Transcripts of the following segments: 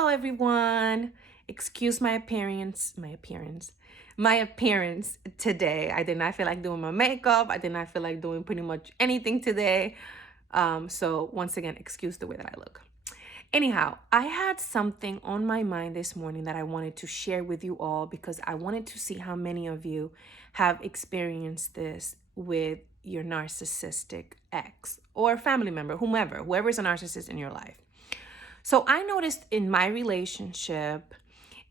Hello everyone. Excuse my appearance today. I did not feel like doing my makeup. I did not feel like doing pretty much anything today. So once again, excuse the way that I look. Anyhow, I had something on my mind this morning that I wanted to share with you all because I wanted to see how many of you have experienced this with your narcissistic ex or family member, whoever is a narcissist in your life. So I noticed in my relationship,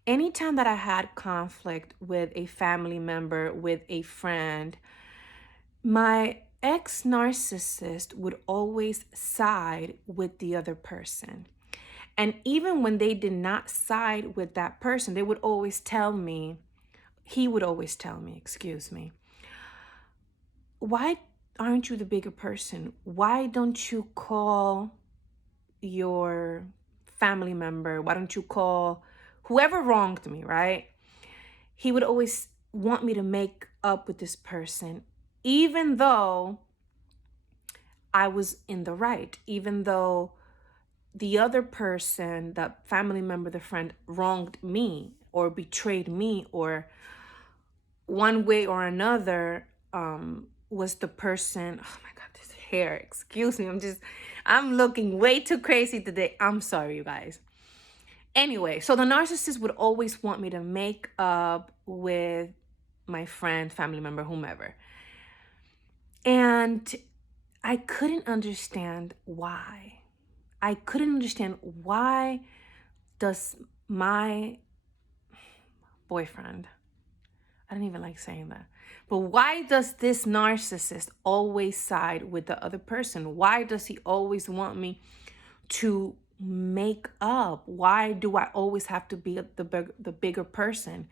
anytime that I had conflict with a family member, with a friend, my ex narcissist would always side with the other person. And even when they did not side with that person, he would always tell me, why aren't you the bigger person? Why don't you call your family member? Why don't you call whoever wronged me, right? He would always want me to make up with this person, even though I was in the right, even though the other person, the family member, the friend, wronged me or betrayed me, or one way or another was the person. Oh my God, this hair, excuse me. I'm looking way too crazy today. I'm sorry, you guys. Anyway, so the narcissist would always want me to make up with my friend, family member, whomever. And I couldn't understand why. I couldn't understand why does my boyfriend, I don't even like saying that, but why does this narcissist always side with the other person? Why does he always want me to make up? Why do I always have to be the bigger person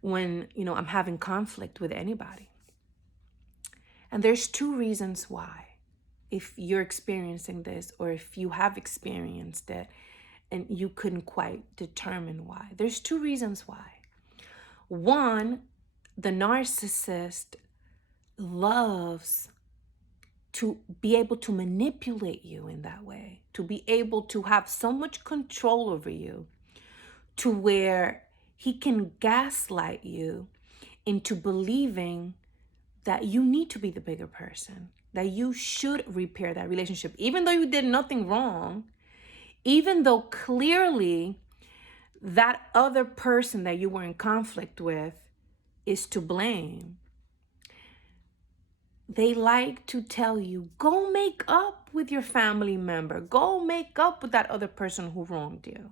when, I'm having conflict with anybody? And there's two reasons why. If you're experiencing this, or if you have experienced it and you couldn't quite determine why, there's two reasons why. One, the narcissist loves to be able to manipulate you in that way, to be able to have so much control over you to where he can gaslight you into believing that you need to be the bigger person, that you should repair that relationship, even though you did nothing wrong, even though clearly that other person that you were in conflict with is to blame. They like to tell you, go make up with your family member. Go make up with that other person who wronged you.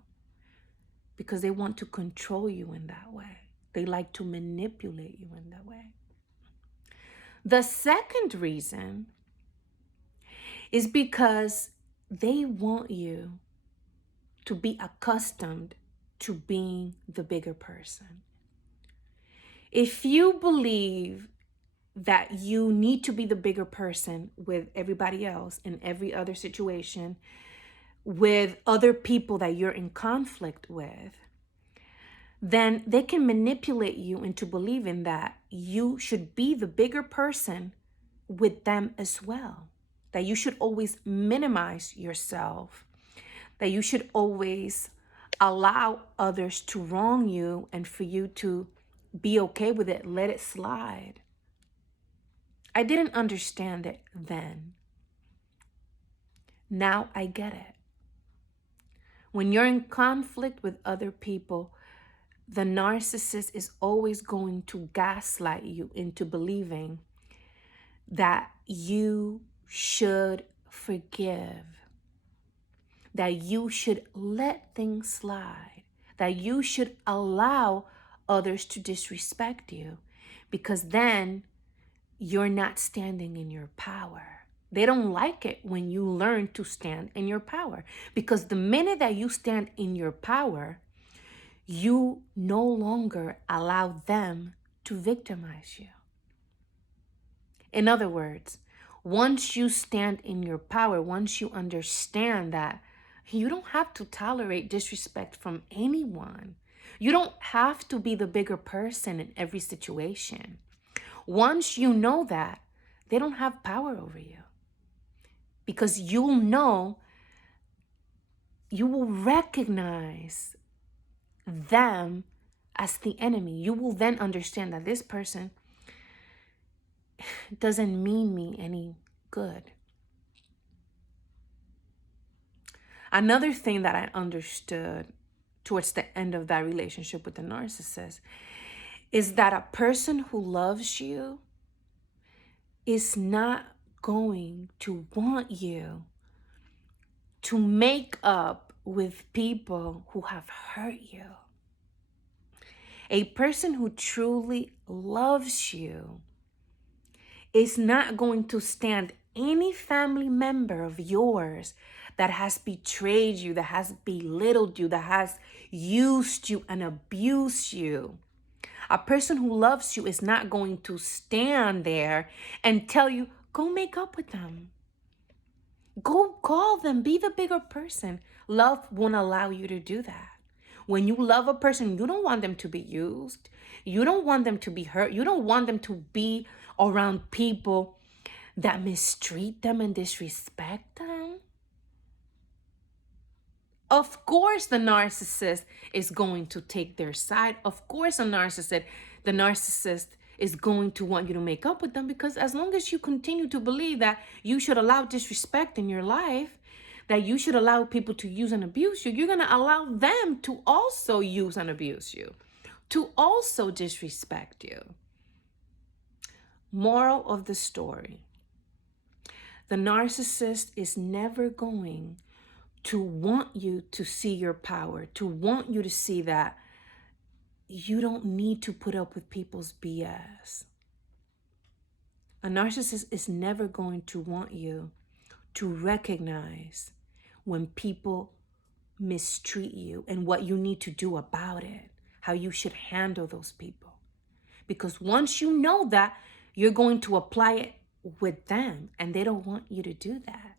Because they want to control you in that way. They like to manipulate you in that way. The second reason is because they want you to be accustomed to being the bigger person. If you believe that you need to be the bigger person with everybody else in every other situation, with other people that you're in conflict with, then they can manipulate you into believing that you should be the bigger person with them as well. That you should always minimize yourself. That you should always allow others to wrong you and for you to be okay with it, let it slide. I didn't understand it then. Now I get it. When you're in conflict with other people, the narcissist is always going to gaslight you into believing that you should forgive, that you should let things slide, that you should allow others to disrespect you, because then you're not standing in your power. They don't like it when you learn to stand in your power, because the minute that you stand in your power, you no longer allow them to victimize you. In other words, once you stand in your power, once you understand that you don't have to tolerate disrespect from anyone, you don't have to be the bigger person in every situation. Once you know that, they don't have power over you, because you'll know you will recognize them as the enemy. You will then understand that this person doesn't mean me any good. Another thing that I understood towards the end of that relationship with the narcissist is that a person who loves you is not going to want you to make up with people who have hurt you. A person who truly loves you is not going to stand any family member of yours that has betrayed you, that has belittled you, that has used you and abused you. A person who loves you is not going to stand there and tell you, go make up with them. Go call them, be the bigger person. Love won't allow you to do that. When you love a person, you don't want them to be used. You don't want them to be hurt. You don't want them to be around people that mistreat them and disrespect them. Of course, the narcissist is going to take their side. Of course, the narcissist is going to want you to make up with them, because as long as you continue to believe that you should allow disrespect in your life, that you should allow people to use and abuse you, you're going to allow them to also use and abuse you, to also disrespect you. Moral of the story: the narcissist is never going to want you to see your power, to want you to see that you don't need to put up with people's BS. A narcissist is never going to want you to recognize when people mistreat you and what you need to do about it, how you should handle those people. Because once you know that, you're going to apply it with them, and they don't want you to do that.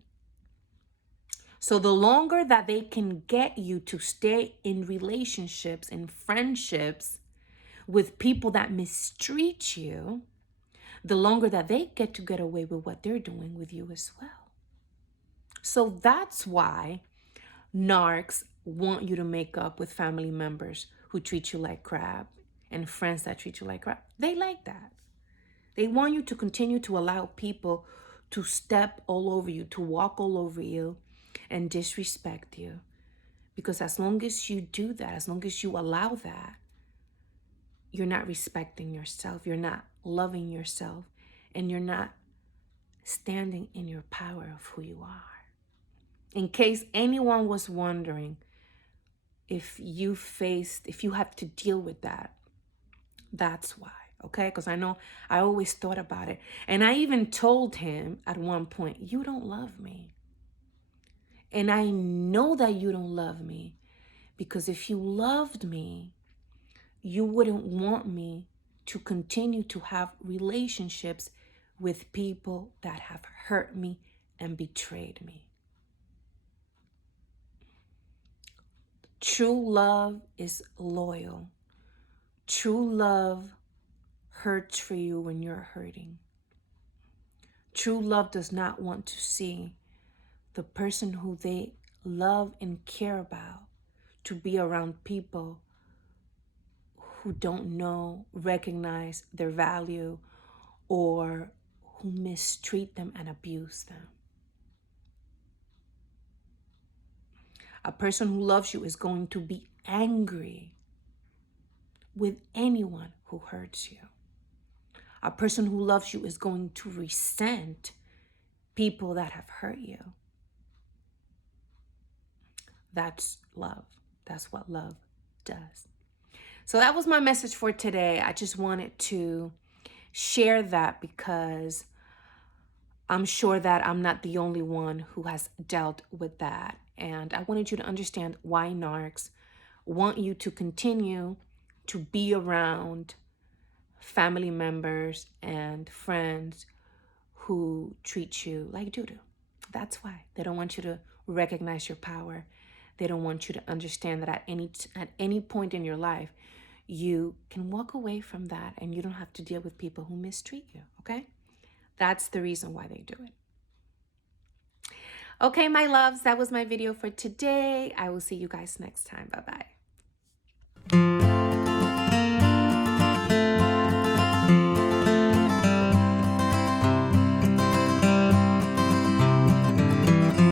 So the longer that they can get you to stay in relationships, in friendships with people that mistreat you, the longer that they get away with what they're doing with you as well. So that's why narcs want you to make up with family members who treat you like crap and friends that treat you like crap. They like that. They want you to continue to allow people to step all over you, to walk all over you and disrespect you. Because as long as you do that, as long as you allow that, you're not respecting yourself, you're not loving yourself, and you're not standing in your power of who you are. In case anyone was wondering if you have to deal with that, that's why, okay? Because I know I always thought about it. And I even told him at one point, you don't love me. And I know that you don't love me, because if you loved me, you wouldn't want me to continue to have relationships with people that have hurt me and betrayed me. True love is loyal. True love hurts for you when you're hurting. True love does not want to see the person who they love and care about to be around people who don't recognize their value, or who mistreat them and abuse them. A person who loves you is going to be angry with anyone who hurts you. A person who loves you is going to resent people that have hurt you. That's love. That's what love does. So that was my message for today. I just wanted to share that because I'm sure that I'm not the only one who has dealt with that. And I wanted you to understand why narcs want you to continue to be around family members and friends who treat you like doo-doo. That's why. They don't want you to recognize your power. They don't want you to understand that at any point in your life, you can walk away from that and you don't have to deal with people who mistreat you, okay? That's the reason why they do it. Okay, my loves, that was my video for today. I will see you guys next time. Bye-bye.